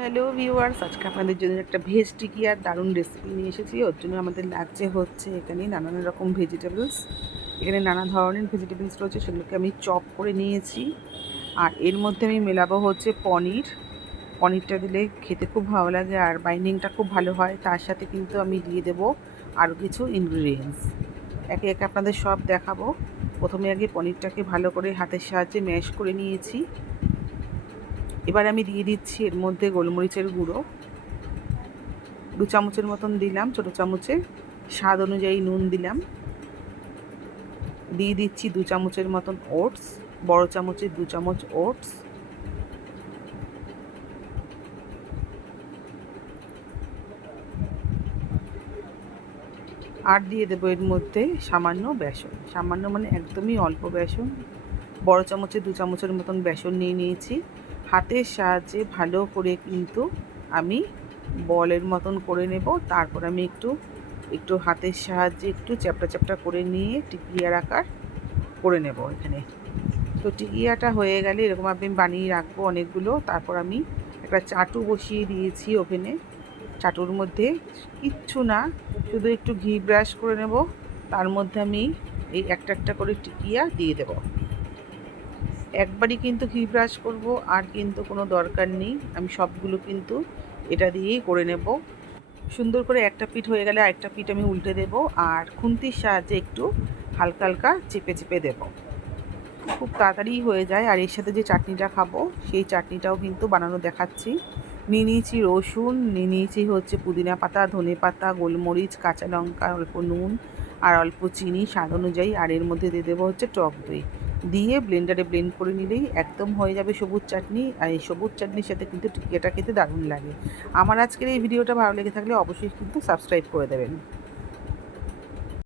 Hello viewers, আজকে আপনাদের জন্য একটা ভেজ টিকি আর দারুণ রেসিপি নিয়ে এসেছি। ওর জন্য আমাদের লাগছে হচ্ছে এখানে নানান রকম ভেজিটেবলস এখানে নানা ধরনের ভেজিটেবলস রয়েছে, সেগুলোকে আমি চপ করে নিয়েছি। আর এর মধ্যে আমি মেলাবো হচ্ছে পনির। পনিরটা দিলে খেতে খুব ভালো লাগে আর বাইন্ডিংটা খুব ভালো হয়। তার সাথে কিন্তু আমি দিয়ে দেবো আরও কিছু ইনগ্রিডিয়েন্টস একে একে আপনাদের সব দেখাবো। প্রথমে আগে পনিরটাকে ভালো করে হাতের সাহায্যে ম্যাশ করে নিয়েছি। এবার আমি দিয়ে দিচ্ছি এর মধ্যে গোলমরিচের গুঁড়ো। দু চামচের মতন দিলাম, ছোটো চামচে স্বাদ অনুযায়ী নুন দিলাম। দিয়ে দিচ্ছি দু চামচের মতন ওটস, বড় চামচের দু চামচ ওটস। আর দিয়ে দেবো এর মধ্যে সামান্য বেসন। সামান্য মানে একদমই অল্প বেসন। বড় চামচে দু চামচের মতন বেসন নিয়ে নিয়েছি। হাতের সাহায্যে ভালো করে কিন্তু আমি বলের মতন করে নেব। তারপর আমি একটু একটু হাতের সাহায্যে একটু চ্যাপটা চ্যাপটা করে নিয়ে টিকিয়ার আকার করে নেব এখানে। তো টিকিয়াটা হয়ে গেলে এরকম আমি বানিয়ে রাখব অনেকগুলো। তারপর আমি একটা চাটু বসিয়ে দিয়েছি ওভেনে। চাটুর মধ্যে কিচ্ছু না, শুধু একটু ঘি ব্রাশ করে নেব। তার মধ্যে আমি এই একটা একটা করে টিকিয়া দিয়ে দেবো। একবারই কিন্তু ঘি ব্রাশ করব, আর কিন্তু কোনো দরকার নেই। আমি সবগুলো কিন্তু এটা দিয়েই করে নেব। সুন্দর করে একটা পিঠ হয়ে গেলে আরেকটা পিঠ আমি উল্টে দেব, আর খুন্তির সাহায্যে একটু হালকা হালকা চেপে চেপে দেব। খুব তাড়াতাড়ি হয়ে যায়, আর এর সাথে যে চাটনিটা খাব, সেই চাটনিটাও কিন্তু বানানো দেখাচ্ছি। নিয়ে নিয়েছি রসুন, নিয়ে নিয়েছি হচ্ছে পুদিনা পাতা, ধনে পাতা, গোলমরিচ, কাঁচা লঙ্কা, অল্প নুন, আর অল্প চিনি, স্বাদ অনুযায়ী, আর এর মধ্যে দিয়ে দেবো হচ্ছে টক দই। দিয়ে ব্লেন্ডারে ব্লেন্ড করে নিলেই একদম হয়ে যাবে সবুজ চাটনি। আর এই সবুজ চাটনির সাথে কিন্তু টিকিয়াটা খেতে দারুণ লাগে। আমার আজকের এই ভিডিওটা ভালো লেগে থাকলে অবশ্যই কিন্তু সাবস্ক্রাইব করে দেবেন।